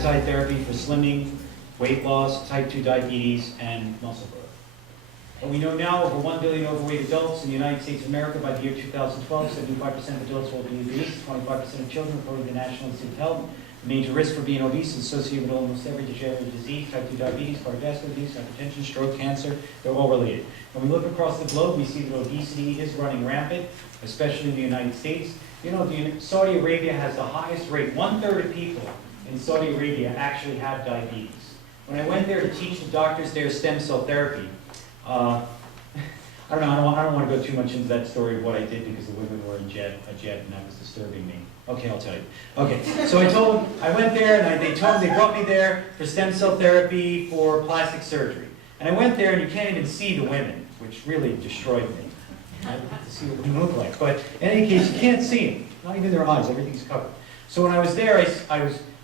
peptide therapy for slimming, weight loss, type 2 diabetes, and muscle growth. And we know now over 1 billion overweight adults in the United States of America by the year 2012, 75% of adults will be obese, 25% of children, according to the National Institute of Health. The major risk for being obese is associated with almost every degenerative disease, type 2 diabetes, cardiovascular disease, hypertension, stroke, cancer. They're all related. When we look across the globe, we see that obesity is running rampant, especially in the United States. You know, Saudi Arabia has the highest rate. 1/3 of people in Saudi Arabia actually have diabetes. When I went there to teach the doctors their stem cell therapy, I don't know, I don't want to go too much into that story of what I did because the women were in a jet, and that was disturbing me. Okay, I'll tell you. Okay, so I went there, and they brought me there for stem cell therapy for plastic surgery. And I went there, and you can't even see the women, which really destroyed me. I have to see what women look like. But in any case, you can't see them, not even their eyes, everything's covered. So when I was there,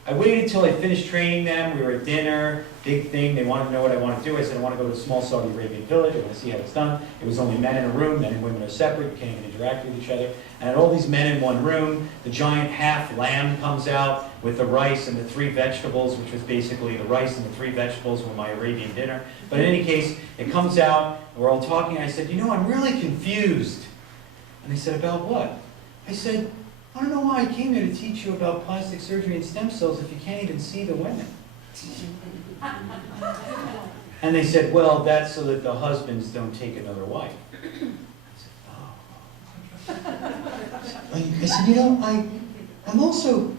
I waited until I finished training them. We were at dinner, big thing. They wanted to know what I want to do. I said, I want to go to a small Saudi Arabian village. I want to see how it's done. It was only men in a room. Men and women are separate. You can't even interact with each other. And all these men in one room, the giant half lamb comes out with the rice and the 3 vegetables, which was basically the rice and the 3 vegetables were my Arabian dinner. But in any case, it comes out, and we're all talking. I said, you know, I'm really confused. And they said, about what? I said, I don't know why I came here to teach you about plastic surgery and stem cells if you can't even see the women. And they said, well, that's so that the husbands don't take another wife. I said, oh. I said, you know,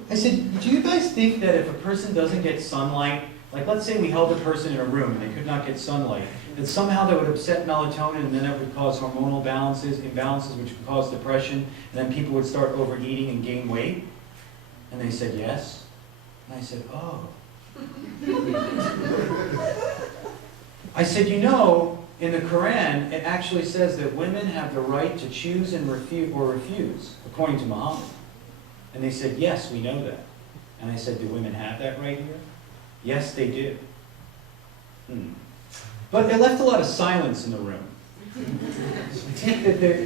I said, do you guys think that if a person doesn't get sunlight, like let's say we held a person in a room and they could not get sunlight, that somehow that would upset melatonin and then that would cause hormonal imbalances which would cause depression, and then people would start overeating and gain weight? And they said yes. And I said, oh. I said, you know, in the Quran, it actually says that women have the right to choose and refuse, according to Muhammad. And they said, yes, we know that. And I said, do women have that right here? Yes, they do. But it left a lot of silence in the room.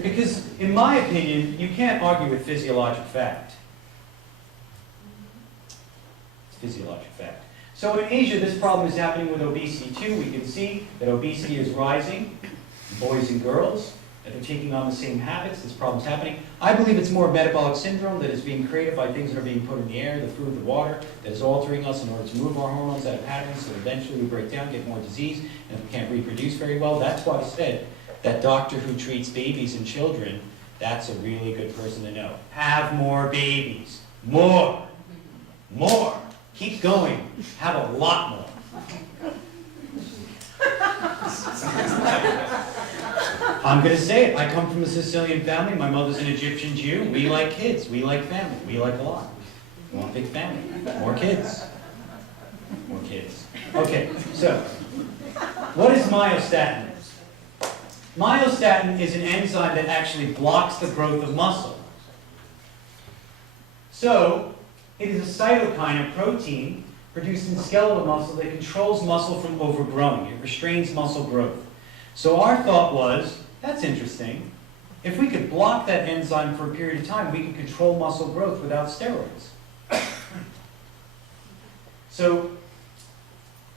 Because, in my opinion, you can't argue with physiologic fact. It's physiologic fact. So in Asia, this problem is happening with obesity too. We can see that obesity is rising in boys and girls, that they're taking on the same habits. This problem's happening. I believe it's more metabolic syndrome that is being created by things that are being put in the air, the food, the water, that is altering us in order to move our hormones out of patterns so eventually we break down, get more disease, and if we can't reproduce very well. That's why I said that doctor who treats babies and children, that's a really good person to know. Have more babies. More. More. Keep going. Have a lot more. I'm going to say it. I come from a Sicilian family. My mother's an Egyptian Jew. We like kids. We like family. We like a lot. We want a big family. More kids. More kids. Okay, so what is myostatin? Myostatin is an enzyme that actually blocks the growth of muscle. So, it is a cytokine, a protein, produced in skeletal muscle that controls muscle from overgrowing. It restrains muscle growth. So our thought was, that's interesting. If we could block that enzyme for a period of time, we could control muscle growth without steroids. So,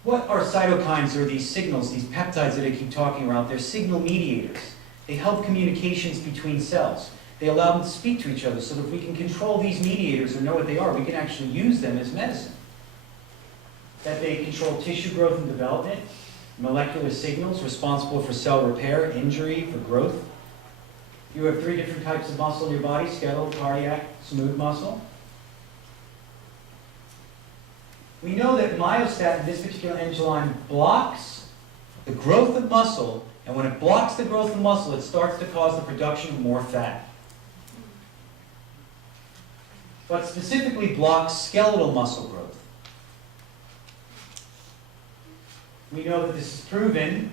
what are cytokines, or these signals, these peptides that I keep talking about? They're signal mediators. They help communications between cells. They allow them to speak to each other, so that if we can control these mediators or know what they are, we can actually use them as medicine. That they control tissue growth and development, molecular signals responsible for cell repair, injury, for growth. You have 3 different types of muscle in your body: skeletal, cardiac, smooth muscle. We know that myostatin, this particular enzyme, blocks the growth of muscle, and when it blocks the growth of muscle, it starts to cause the production of more fat. But specifically blocks skeletal muscle growth. We know that this is proven,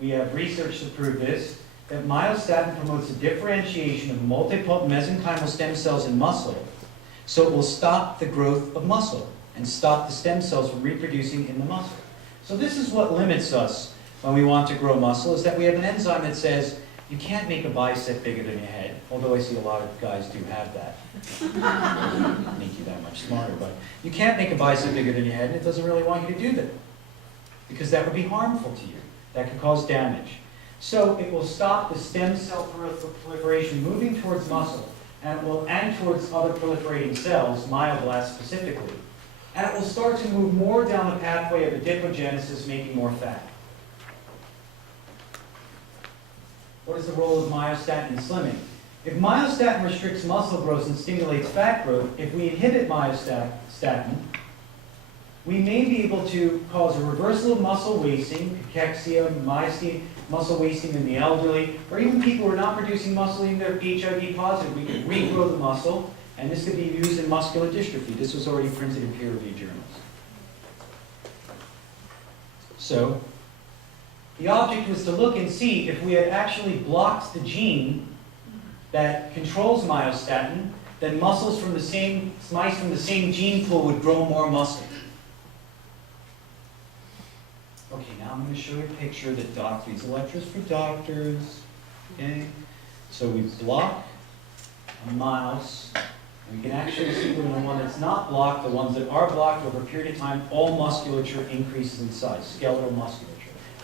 we have research to prove this, that myostatin promotes the differentiation of multipotent mesenchymal stem cells in muscle, so it will stop the growth of muscle and stop the stem cells from reproducing in the muscle. So this is what limits us when we want to grow muscle, is that we have an enzyme that says, You can't make a bicep bigger than your head, although I see a lot of guys do have that. Make you that much smarter, but you can't make a bicep bigger than your head, and it doesn't really want you to do that, because that would be harmful to you. That could cause damage. So it will stop the stem cell proliferation moving towards muscle, and towards other proliferating cells, myoblasts specifically. And it will start to move more down the pathway of adipogenesis, making more fat. What is the role of myostatin in slimming? If myostatin restricts muscle growth and stimulates fat growth, if we inhibit myostatin, we may be able to cause a reversal of muscle wasting, cachexia, myasthenia, muscle wasting in the elderly, or even people who are not producing muscle, even if they're HIV positive. We can regrow the muscle, and this could be used in muscular dystrophy. This was already printed in peer-reviewed journals. So, the object was to look and see if we had actually blocked the gene that controls myostatin, then mice from the same gene pool would grow more muscle. Okay, now I'm going to show you a picture that these lectures for doctors. Okay, so we block a mouse. We can actually see that in the one that's not blocked, the ones that are blocked over a period of time, all musculature increases in size, skeletal musculature.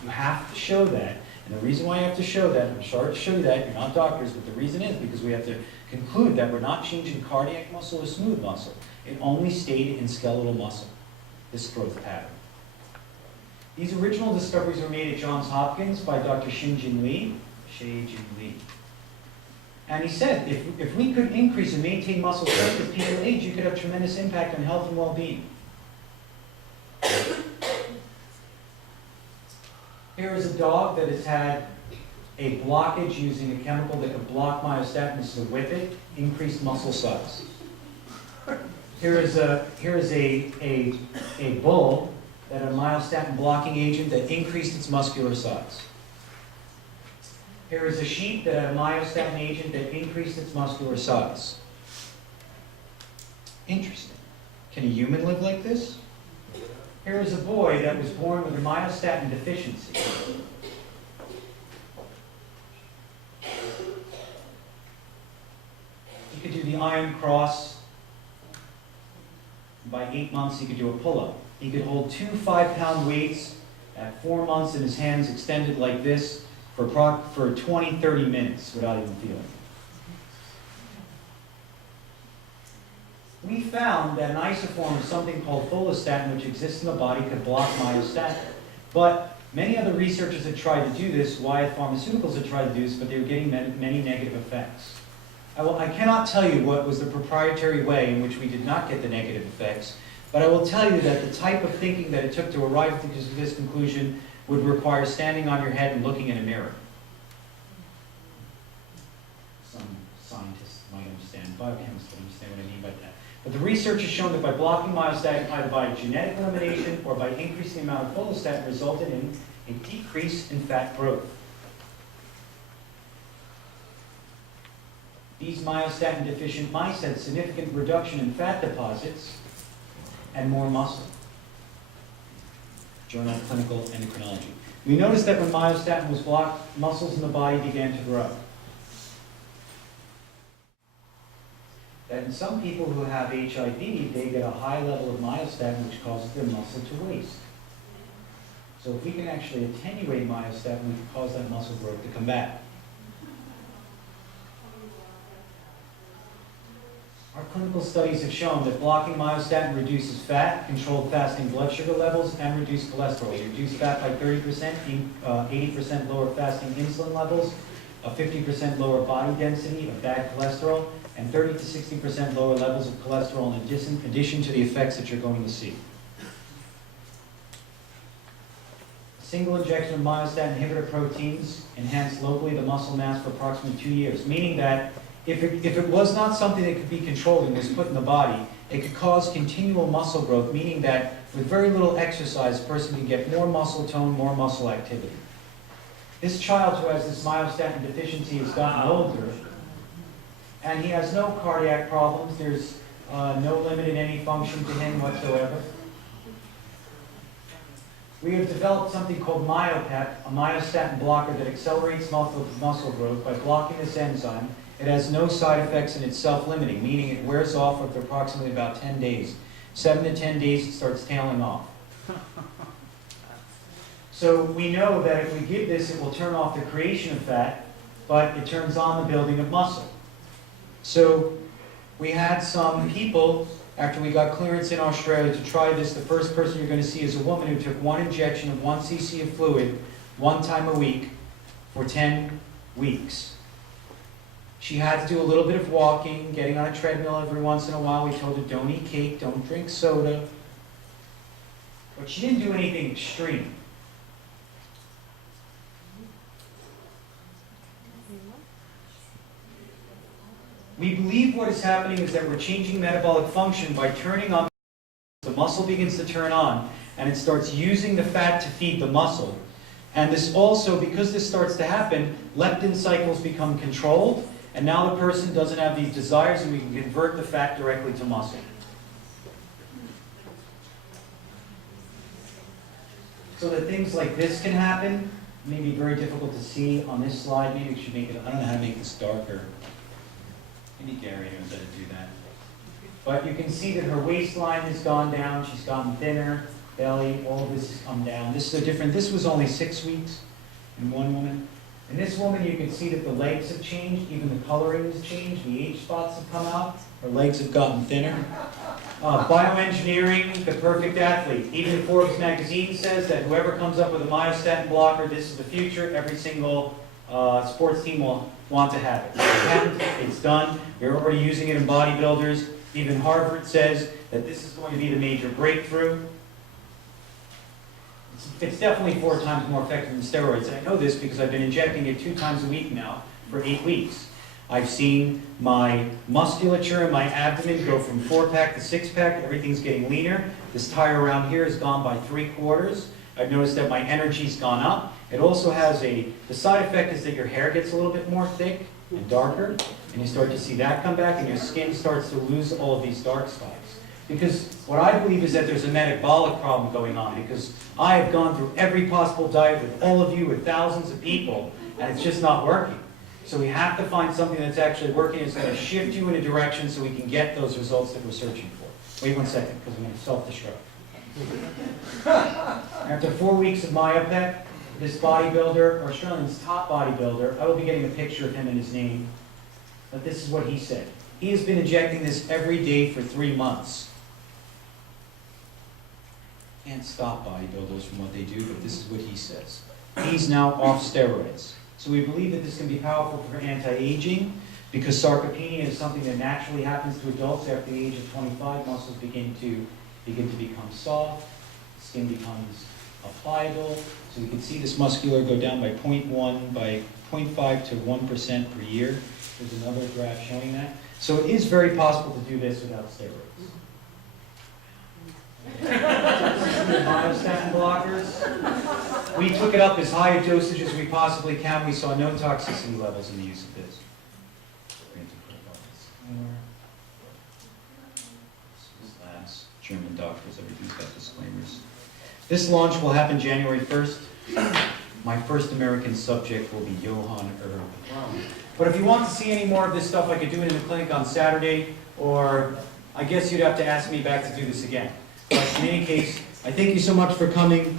You have to show that, and the reason why you have to show that, I'm sorry to show you that, you're not doctors, but the reason is because we have to conclude that we're not changing cardiac muscle or smooth muscle. It only stayed in skeletal muscle, this growth pattern. These original discoveries were made at Johns Hopkins by Dr. Shih-Jin Lee. And he said, if we could increase and maintain muscle strength as people age, you could have tremendous impact on health and well-being. Here is a dog that has had a blockage using a chemical that could block myostatin. This is a whippet, increased muscle size. Here is a bull that had a myostatin blocking agent that increased its muscular size. Here is a sheep that had a myostatin agent that increased its muscular size. Interesting. Can a human live like this? Here is a boy that was born with a myostatin deficiency. He could do the iron cross. By 8 months, he could do a pull-up. He could hold 2 5-pound weights at 4 months in his hands extended like this for 20, 30 minutes without even feeling. We found that an isoform of something called follistatin, which exists in the body, could block myostatin. But many other researchers had tried to do this. Wyeth Pharmaceuticals had tried to do this, but they were getting many negative effects. I cannot tell you what was the proprietary way in which we did not get the negative effects, but I will tell you that the type of thinking that it took to arrive at this conclusion would require standing on your head and looking in a mirror. Some scientists might understand, biochemists would understand what I mean by that. But the research has shown that by blocking myostatin, either by genetic elimination or by increasing the amount of follistatin, resulted in a decrease in fat growth. These myostatin deficient mice had significant reduction in fat deposits and more muscle. Journal of Clinical Endocrinology. We noticed that when myostatin was blocked, muscles in the body began to grow. That in some people who have HIV, they get a high level of myostatin, which causes their muscle to waste. So if we can actually attenuate myostatin, we can cause that muscle growth to come back. Our clinical studies have shown that blocking myostatin reduces fat, controlled fasting blood sugar levels, and reduced cholesterol. You reduce fat by 30%, 80% lower fasting insulin levels, a 50% lower body density of bad cholesterol, and 30 to 60% lower levels of cholesterol in addition to the effects that you're going to see. A single injection of myostatin inhibitor proteins enhanced locally the muscle mass for approximately 2 years, meaning that if it was not something that could be controlled and was put in the body, it could cause continual muscle growth, meaning that with very little exercise, a person can get more muscle tone, more muscle activity. This child who has this myostatin deficiency has gotten older, and he has no cardiac problems. There's no limit in any function to him whatsoever. We have developed something called MyoPep, a myostatin blocker that accelerates muscle growth by blocking this enzyme. It has no side effects and it's self-limiting, meaning it wears off after approximately about 10 days. 7 to 10 days, it starts tailing off. So we know that if we give this, it will turn off the creation of fat, but it turns on the building of muscle. So we had some people, after we got clearance in Australia to try this, the first person you're going to see is a woman who took 1 injection of 1 cc of fluid 1 time a week for 10 weeks. She had to do a little bit of walking, getting on a treadmill every once in a while. We told her, don't eat cake, don't drink soda. But she didn't do anything extreme. We believe what is happening is that we're changing metabolic function by turning on the muscle begins to turn on, and it starts using the fat to feed the muscle. And this also, because this starts to happen, leptin cycles become controlled, and now the person doesn't have these desires, and we can convert the fat directly to muscle. So that things like this can happen. It may be very difficult to see on this slide. Maybe we should make it, I don't know how to make this darker. Maybe Gary knows how to do that. But you can see that her waistline has gone down, she's gotten thinner, belly, all of this has come down. This is a different, this was only 6 weeks in one woman. In this woman, you can see that the legs have changed, even the coloring has changed, the age spots have come out, her legs have gotten thinner. Bioengineering, the perfect athlete. Even Forbes magazine says that whoever comes up with a myostatin blocker, this is the future, every single sports team will want to have it. It's done. We're already using it in bodybuilders. Even Harvard says that this is going to be the major breakthrough. It's definitely 4 times more effective than steroids. And I know this because I've been injecting it 2 times a week now for 8 weeks. I've seen my musculature and my abdomen go from 4-pack to 6-pack. Everything's getting leaner. This tire around here has gone by 3/4. I've noticed that my energy's gone up. It also has the side effect is that your hair gets a little bit more thick and darker, and you start to see that come back, and your skin starts to lose all of these dark spots. Because what I believe is that there's a metabolic problem going on, because I have gone through every possible diet with all of you, with thousands of people, and it's just not working. So we have to find something that's actually working. It's going to shift you in a direction so we can get those results that we're searching for. Wait 1 second, because I'm going to self-destruct. After 4 weeks of MyoPep, this bodybuilder, Australian's top bodybuilder, I will be getting a picture of him and his name, but this is what he said. He has been injecting this every day for 3 months. Can't stop bodybuilders from what they do, but this is what he says. He's now off steroids. So we believe that this can be powerful for anti-aging, because sarcopenia is something that naturally happens to adults after the age of 25. Muscles begin to become soft, skin becomes pliable. So you can see this muscular go down by 0.1, by 0.5 to 1% per year. There's another graph showing that. So it is very possible to do this without steroids. Myostatin blockers. We took it up as high a dosage as we possibly can. We saw no toxicity levels in the use of this. German doctors, everything's got disclaimers. This launch will happen January 1st. My first American subject will be Johann Erb. But if you want to see any more of this stuff, I could do it in the clinic on Saturday, or I guess you'd have to ask me back to do this again. But in any case, I thank you so much for coming.